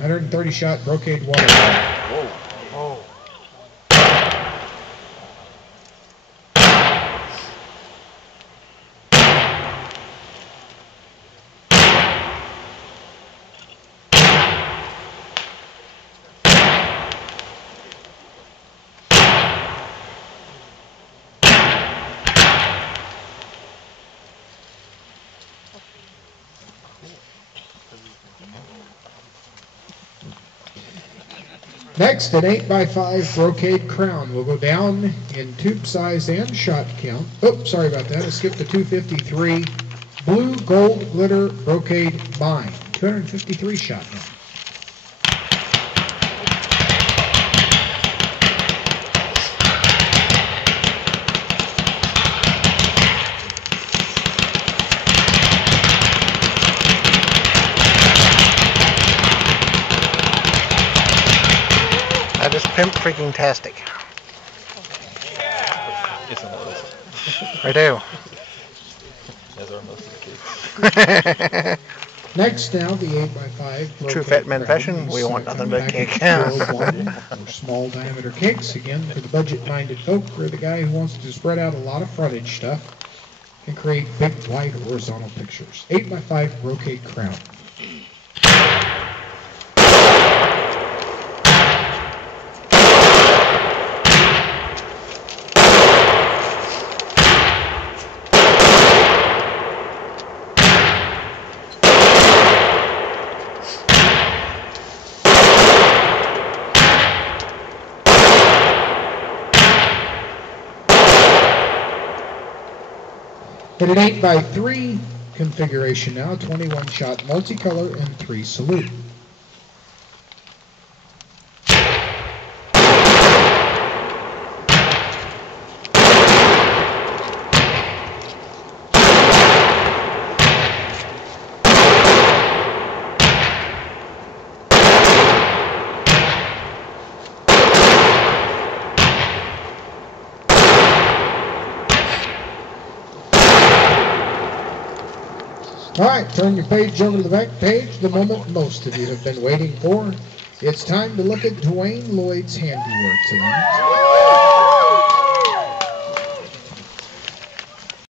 130 shot brocade waterfall. Whoa. Whoa. Next, an 8x5 brocade crown will go down in tube size and shot count. Oh, sorry about that. I skipped the 253 blue gold glitter brocade bind. 253 shot now. That is pimp freaking tastic. It's on the list. I do. As are most of the kids. Next now, the 8x5. True fat man fashion, we want nothing but cake. Or small diameter cakes, again, for the budget-minded folk, or the guy who wants to spread out a lot of frontage stuff, can create big, wide, horizontal pictures. 8x5 brocade crown. In an 8x3 configuration now, 21 shot multicolor and 3 salute. All right, turn your page over to the back page, the moment most of you have been waiting for. It's time to look at Dwayne Lloyd's handiwork tonight.